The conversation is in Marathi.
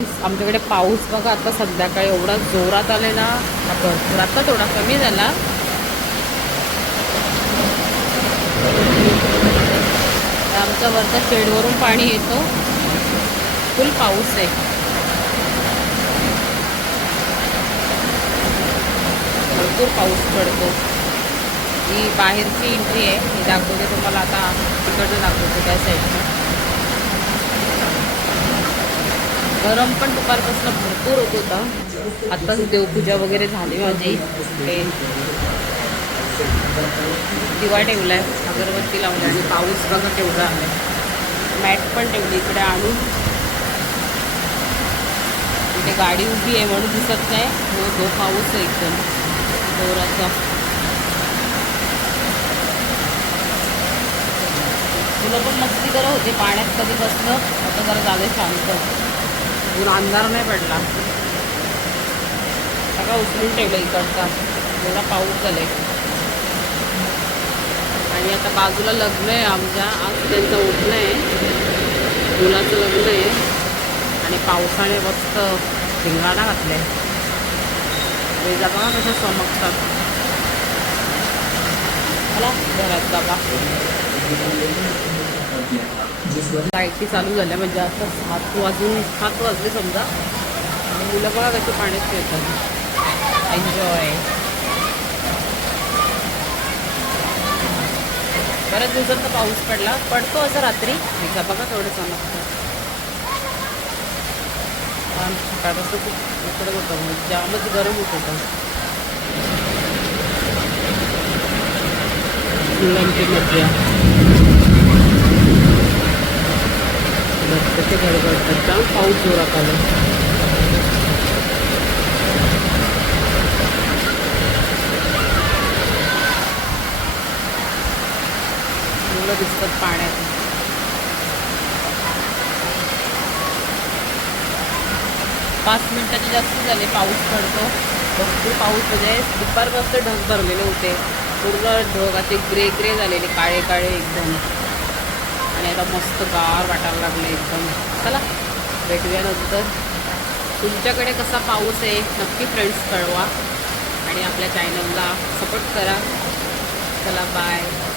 आमच्याकडे पाऊस बघा आता संध्याकाळी एवढा जोरात आले ना भरपूर आता थोडा कमी झाला. आमच्या वरच्या शेडवरून पाणी येतो. फुल पाऊस आहे. भरपूर पाऊस पडतो. ही बाहेरची एंट्री आहे मी दाखवते तुम्हाला आता तिकडचं दाखवते त्या साईडनं गरम पण दुपारपासून भरपूर होत होता. आत्ताच देवपूजा वगैरे झाली माझी. ते दिवा ठेवलाय अगरबत्ती लावली आणि पाऊस बघा केवढा आलाय मॅट पण ठेवली इकडे आणून इथे गाडी उभी आहे म्हणून दिसत नाही. हो तो पाऊस आहे एकदम. जोराचा. मुलं पण मस्ती करत होते पाण्यात कधी बसलं आता जरा झालं शांत. अजून अंधार नाही पडला. सगळा उचलून ठेवलं इकडचा. एवढा पाऊस झाले आणि आता बाजूला लग्न आहे आमच्या. आज त्यांचं उठणं आहे. मुलाचं लग्न आहे. आणि पावसाने मस्त धिंगाणा घातलाय. वेजा बघा कशा समजतात चला घरात बाबा लाईटी चालू झाल्या म्हणजे आता सात वाजून सात वाजले समजा. मुलं बघा कशी पाण्यात खेळतात. एन्जॉय बऱ्याच दिवसांचा पाऊस पडला. पडतो असं रात्री. एकदा बघा तेवढं चमकतं सकाळपासून खूप उकडत होतं. म्हणजे जामच गरम होत होतं. मुलांची मजा कसे गडबडतात जाम पाऊस जोरात आला मुलं दिसतात पाण्यात पाच मिनिटाचे जास्त झाले पाऊस पडतो. भरपूर पाऊस म्हणजे दुपारपासून ढग भरलेले होते. पूर्ण ढग असे ग्रे ग्रे झालेले काळे काळे एकदम. आणि आता मस्त गार वाटायला लागले एकदम. चला भेटूया नंतर. तुमच्याकडे कसा पाऊस आहे नक्की फ्रेंड्स कळवा. आणि आपल्या चॅनलला सपोर्ट करा. चला बाय